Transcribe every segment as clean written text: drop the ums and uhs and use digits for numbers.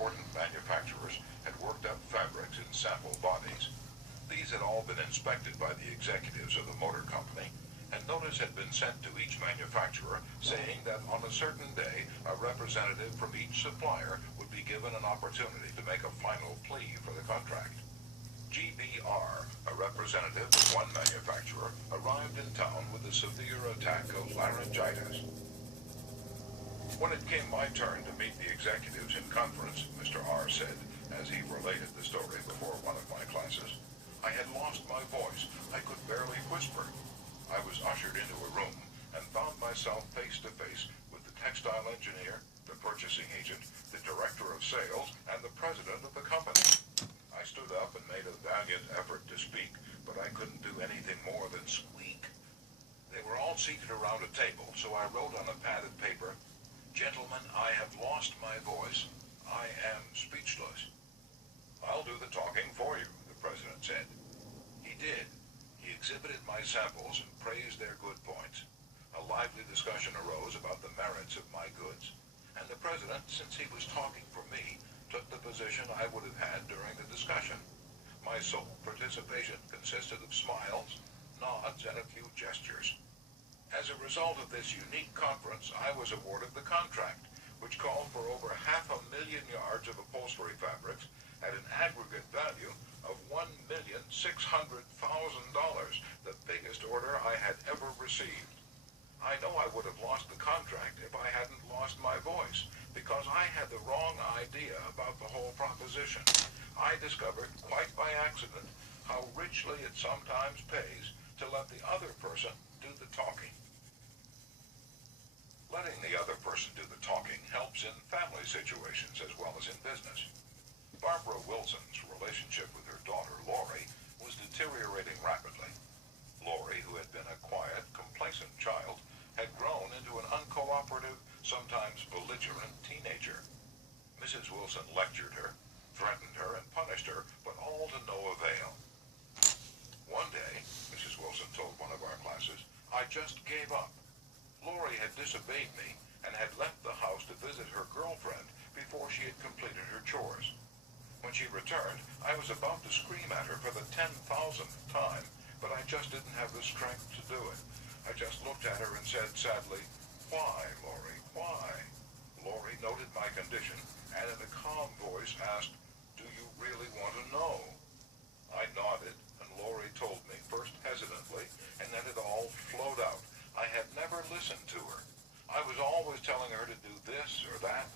important manufacturers had worked up fabrics in sample bodies. These had all been inspected by the executives of the motor company, and notice had been sent to each manufacturer saying that on a certain day a representative from each supplier would be given an opportunity to make a final plea for the contract. GBR, a representative of one manufacturer, arrived in town with a severe attack of laryngitis. When it came my turn to meet the executives in conference, Mr. R. said, as he related the story before one of my classes, I had lost my voice. I could barely whisper. I was ushered into a room and found myself face to face with the textile engineer, the purchasing agent, the director of sales, and the president of the company. I stood up and made a valiant effort to speak, but I couldn't do anything more than squeak. They were all seated around a table, so I wrote on a pad of paper, "Gentlemen, I have lost my voice. I am speechless." "I'll do the talking for you," the president said. He did. He exhibited my samples and praised their good points. A lively discussion arose about the merits of my goods, and the president, since he was talking for me, took the position I would have had during the discussion. My sole participation consisted of smiles, nods, and a few gestures. As a result of this unique conference, I was awarded the contract, which called for over 500,000 yards of upholstery fabrics at an aggregate value of $1,600,000, the biggest order I had ever received. I know I would have lost the contract if I hadn't lost my voice, because I had the wrong idea about the whole proposition. I discovered, quite by accident, how richly it sometimes pays to let the other person do the talking. Letting the other person do the talking helps in family situations as well as in business. Barbara Wilson's relationship with her daughter, Lori, was deteriorating rapidly. Lori, who had been a quiet, complacent child, had grown into an uncooperative, sometimes belligerent teenager. Mrs. Wilson lectured her, threatened her, and punished her, but all to no avail. One day, Mrs. Wilson told one of our classes, I just gave up. Lori had disobeyed me and had left the house to visit her girlfriend before she had completed her chores. When she returned, I was about to scream at her for the 10,000th time, but I just didn't have the strength to do it. I just looked at her and said sadly, "Why, Lori, why?" Lori noted my condition and in a calm voice asked, "Do you really want to know?" I nodded, and Lori told me, first hesitantly, and then it all flowed out. I had never listened to her. I was always telling her to do this or that.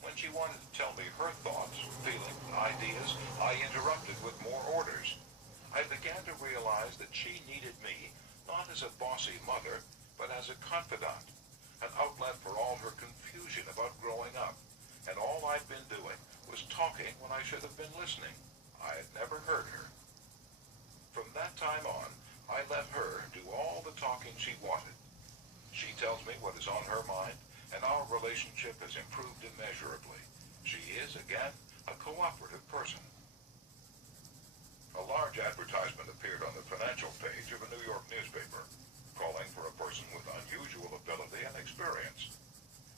When she wanted to tell me her thoughts, feelings, ideas, I interrupted with more orders. I began to realize that she needed me, not as a bossy mother, but as a confidant, an outlet for all her confusion about growing up. And all I'd been doing was talking when I should have been listening. I had never heard her. From that time on, I let her do all the talking she wanted. She tells me what is on her mind, and our relationship has improved immeasurably. She is, again, a cooperative person. A large advertisement appeared on the financial page of a New York newspaper, calling for a person with unusual ability and experience.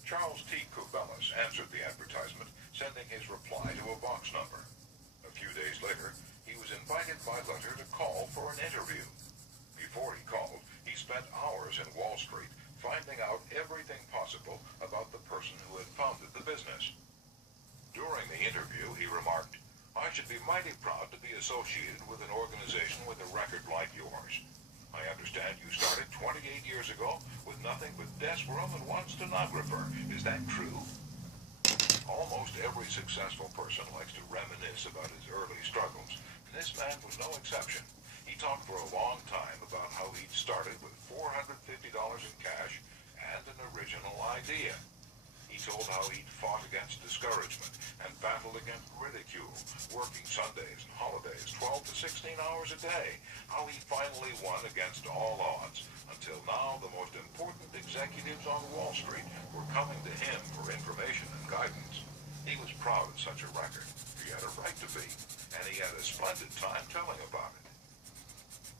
Charles T. Kubelis answered the advertisement, sending his reply to a box number. A few days later, he was invited by letter to call for an interview. Before he called, he spent hours in Wall Street finding out everything possible about the person who had founded the business. During the interview, he remarked, "I should be mighty proud to be associated with an organization with a record like yours. I understand you started 28 years ago with nothing but desk room and one stenographer. Is that true?" Almost every successful person likes to reminisce about his early struggles, and this man was no exception. He talked for a long time about how he'd started with $450 in cash and an original idea. He told how he'd fought against discouragement and battled against ridicule, working Sundays and holidays 12 to 16 hours a day, how he finally won against all odds, until now the most important executives on Wall Street were coming to him for information and guidance. He was proud of such a record. He had a right to be, and he had a splendid time telling about it.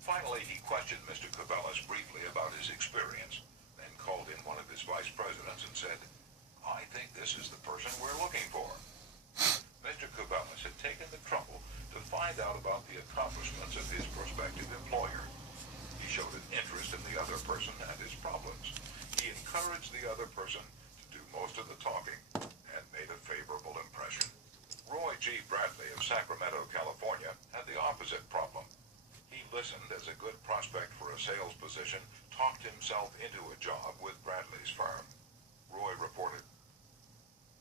Finally, he questioned Mr. Kubelis briefly about his experience, then called in one of his vice presidents and said, "I think this is the person we're looking for." find out about the accomplishments of his prospective employer. He showed an interest in the other person and his problems. He encouraged the other person to do most of the talking and made a favorable impression. Roy G. Bradley of Sacramento, California, had the opposite problem. He listened as a good prospect for a sales position, talked himself into a job with Bradley's firm. Roy reported,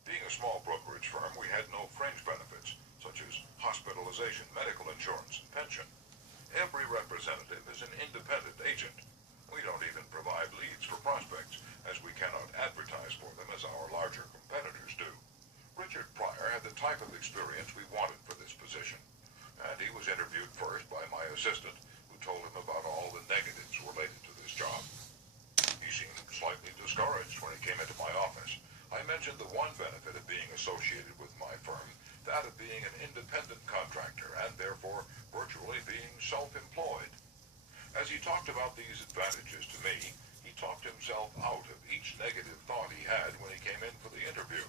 "Being a small brokerage firm, we had no fringe benefits, such as hospitalization, medical insurance, and pension. Every representative is an independent agent. We don't even provide leads for prospects, as we cannot advertise for them as our larger competitors do." Richard Pryor had the type of experience we wanted for this position, and he was interviewed first by my assistant, who told him about all the negatives related to this job. He seemed slightly discouraged when he came into my office. I mentioned the one benefit of being associated with my firm, that of being an independent contractor and therefore virtually being self-employed. As he talked about these advantages to me, he talked himself out of each negative thought he had when he came in for the interview.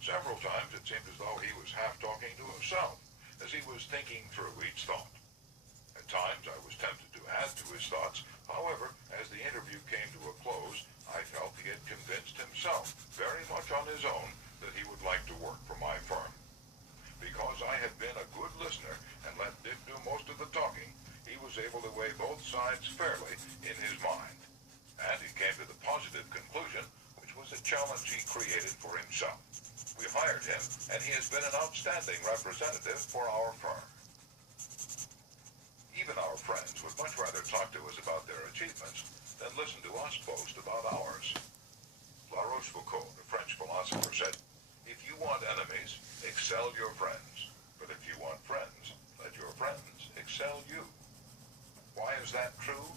Several times it seemed as though he was half talking to himself, as he was thinking through each thought. At times I was tempted to add to his thoughts. However, as the interview came to a close, I felt he had convinced himself, very much on his own, that he would like to work for my firm. Because I had been a good listener and let Dick do most of the talking, he was able to weigh both sides fairly in his mind. And he came to the positive conclusion, which was a challenge he created for himself. We hired him, and he has been an outstanding representative for our firm. Even our friends would much rather talk to us about their achievements than listen to us boast about ours. La Rochefoucauld, the French philosopher, said, "If you want enemies, excel your friends. But if you want friends, let your friends excel you." Why is that true?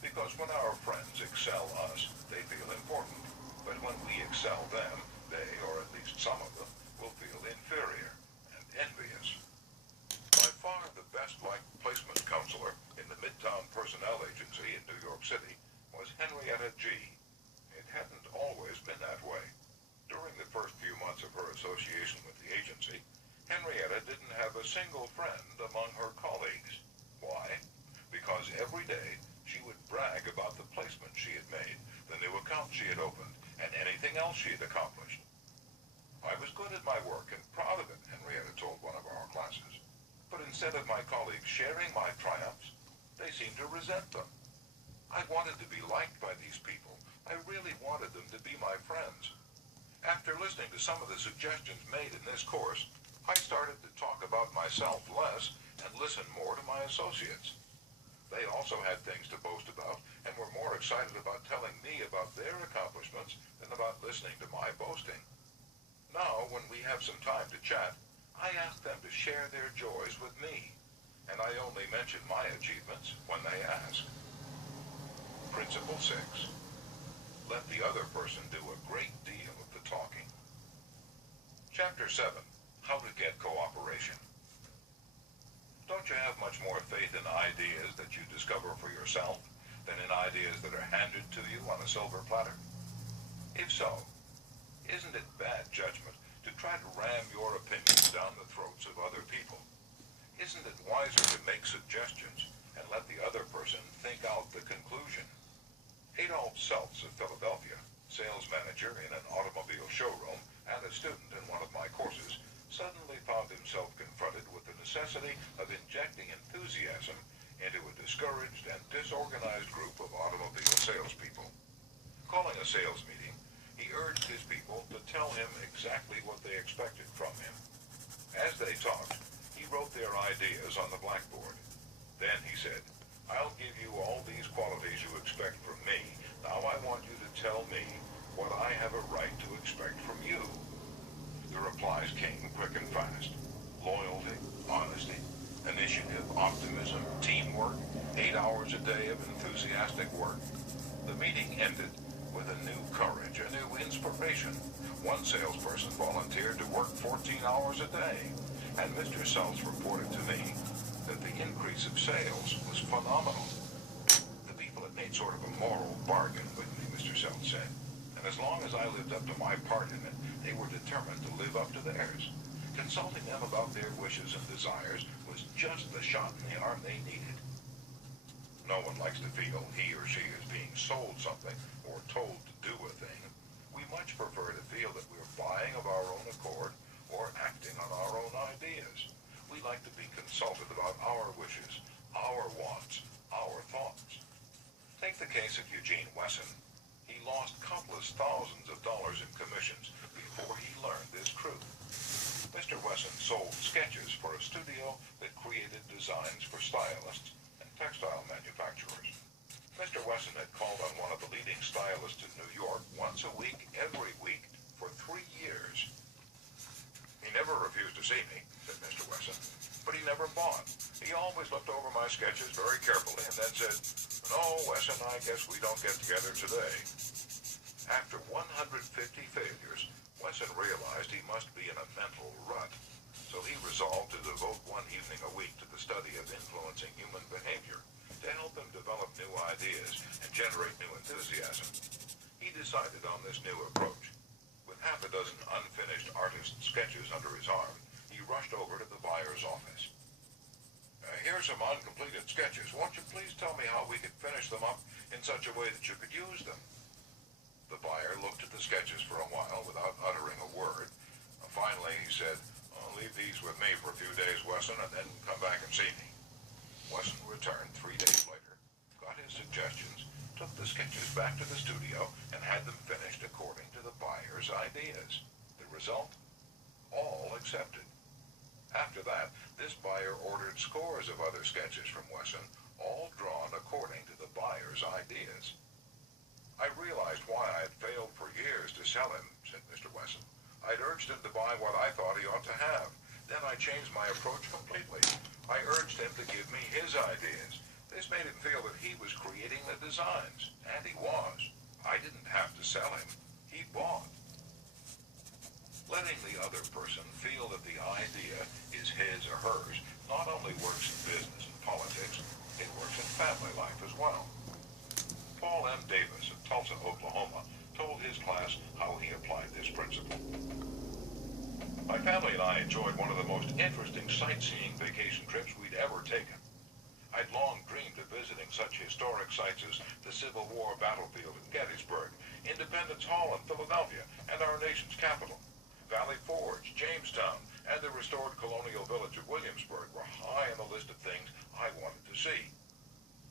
Because when our friends excel us, they feel important. But when we excel them, they, or at least some of them, will feel inferior and envious. By far the best-liked placement counselor in the Midtown Personnel Agency in New York City was Henrietta G. It hadn't always been that way. During the first few months of her association with the agency, Henrietta didn't have a single friend among her colleagues. Why? Because every day she would brag about the placement she had made, the new account she had opened, and anything else she had accomplished. I was good at my work and proud of it, Henrietta told one of our classes. But instead of my colleagues sharing my triumphs, they seemed to resent them. I wanted to be liked by these people. I really wanted them to be my friends. After listening to some of the suggestions made in this course, I started to talk about myself less and listen more to my associates. They also had things to boast about and were more excited about telling me about their accomplishments than about listening to my boasting. Now, when we have some time to chat, I ask them to share their joys with me, and I only mention my achievements when they ask. Principle 6. Let the other person do a great deal of the talking. Chapter 7. How to get cooperation. Don't you have much more faith in ideas that you discover for yourself than in ideas that are handed to you on a silver platter? If so, isn't it bad judgment to try to ram your opinions down the throats of other people? Isn't it wiser to make suggestions and let the other person think out the conclusion? Adolph Seltz of Philadelphia, sales manager in an automobile showroom and a student in one of my courses, suddenly found himself confronted with the necessity of injecting enthusiasm into a discouraged and disorganized group of automobile salespeople. Calling a sales meeting, he urged his people to tell him exactly what they expected from him. As they talked, he wrote their ideas on the blackboard. Then he said, "I'll give you all these qualities you expect from me. Now I want you to tell me what I have a right to expect from you." The replies came quick and fast. Loyalty, honesty, initiative, optimism, teamwork, 8 hours a day of enthusiastic work. The meeting ended with a new courage, a new inspiration. One salesperson volunteered to work 14 hours a day, and Mr. Seltz reported to me that the increase of sales was phenomenal. The people had made sort of a moral bargain with me, Mr. Seltz said, and as long as I lived up to my part in it, they were determined to live up to theirs. Consulting them about their wishes and desires was just the shot in the arm they needed. No one likes to feel he or she is being sold something or told to do a thing. We much prefer to feel that we're buying of our own accord or acting on our own ideas. We like to be consulted about our wishes, our wants, our thoughts. Take the case of Eugene Wesson. He lost countless thousands of dollars in commissions before he learned this truth. Mr. Wesson sold sketches for a studio that created designs for stylists and textile manufacturers. Mr. Wesson had called on one of the leading stylists in New York once a week, every week, for 3 years. He never refused to see me, said Mr. Wesson, but he never bought. He always looked over my sketches very carefully and then said, "No, Wesson, I guess we don't get together today." After 150 failures, Wesson realized he must be in a mental rut, so he resolved to devote one evening a week to the study of influencing human behavior to help him develop new ideas and generate new enthusiasm. He decided on this new approach. With half a dozen unfinished artist sketches under his arm, he rushed over to the buyer's office. "Here's some uncompleted sketches. Won't you please tell me how we could finish them up in such a way that you could use them?" The buyer looked at the sketches for a while without uttering a word. Finally, he said, "Leave these with me for a few days, Wesson, and then come back and see me." Wesson returned 3 days later, got his suggestions, took the sketches back to the studio, and had them finished according to the buyer's ideas. The result? All accepted. After that, this buyer ordered scores of other sketches from Wesson, all drawn according to the buyer's ideas. "I realized why I had failed for years to sell him," said Mr. Wesson. "I'd urged him to buy what I thought he ought to have. Then I changed my approach completely. I urged him to give me his ideas. This made him feel that he was creating the designs, and he was. I didn't have to sell him. He bought." Letting the other person feel that the idea is his or hers not only works in business and politics, it works in family life as well. Paul M. Davis of Tulsa, Oklahoma, told his class how he applied this principle. "My family and I enjoyed one of the most interesting sightseeing vacation trips we'd ever taken. I'd long dreamed of visiting such historic sites as the Civil War battlefield in Gettysburg, Independence Hall in Philadelphia, and our nation's capital. Valley Forge, Jamestown, and the restored colonial village of Williamsburg were high on the list of things I wanted to see.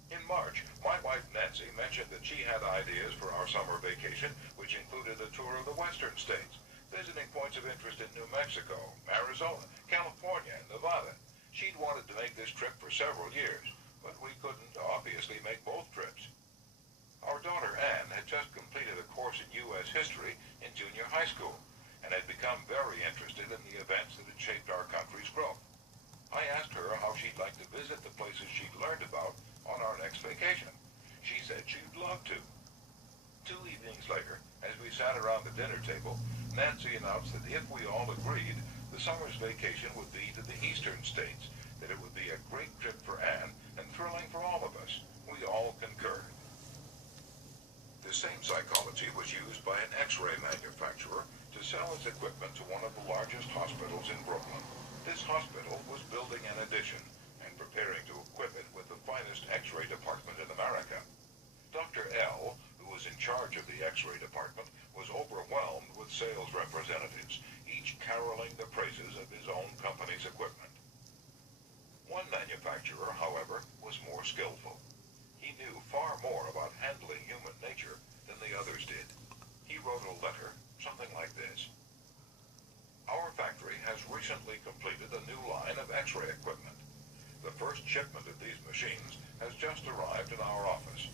In March, my wife Nancy mentioned that she had ideas for our summer vacation, which included a tour of the western states, visiting points of interest in New Mexico, Arizona, California, and Nevada. She'd wanted to make this trip for several years, but we couldn't obviously make both trips. Our daughter Anne had just completed a course in U.S. history in junior high school, and had become very interested in the events that had shaped our country's growth. I asked her how she'd like to visit the places she'd learned about on our next vacation. She said she'd love to. 2 evenings later, as we sat around the dinner table, Nancy announced that if we all agreed, the summer's vacation would be to the eastern states, that it would be a great trip for Anne and thrilling for all of us. We all concurred. The same psychology was used by an X-ray manufacturer to sell his equipment to one of the largest hospitals in Brooklyn. This hospital was building an addition and preparing to equip it with the finest X-ray department in America. Dr. L., who was in charge of the X-ray department, was overwhelmed with sales representatives, each caroling the praises of his own company's equipment. One manufacturer, however, was more skillful. He knew far more about handling human nature than the others did. He wrote a letter, something like this. "Our factory has recently completed a new line of X-ray equipment. The first shipment of these machines has just arrived in our office.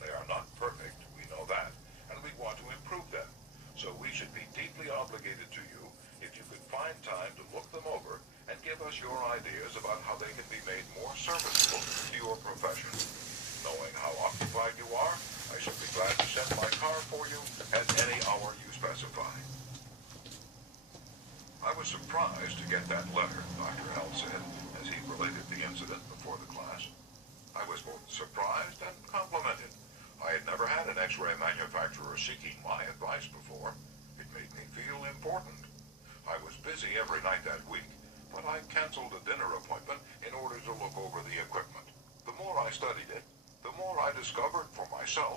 They are not perfect, we know that, and we want to improve them, so we should be deeply obligated to you if you could find time to look them over and give us your ideas about how they can be made more serviceable to your profession. Knowing how occupied you are, I shall be glad to send my car for you at any hour you specify." I was surprised to get that letter, Dr. L. said, as he related the incident before the class. I was both surprised and complimented. I had never had an X-ray manufacturer seeking my advice before. It made me feel important. I was busy busy every night that week, but I canceled a dinner appointment in order to look over the equipment. The more I studied it, the more I discovered for myself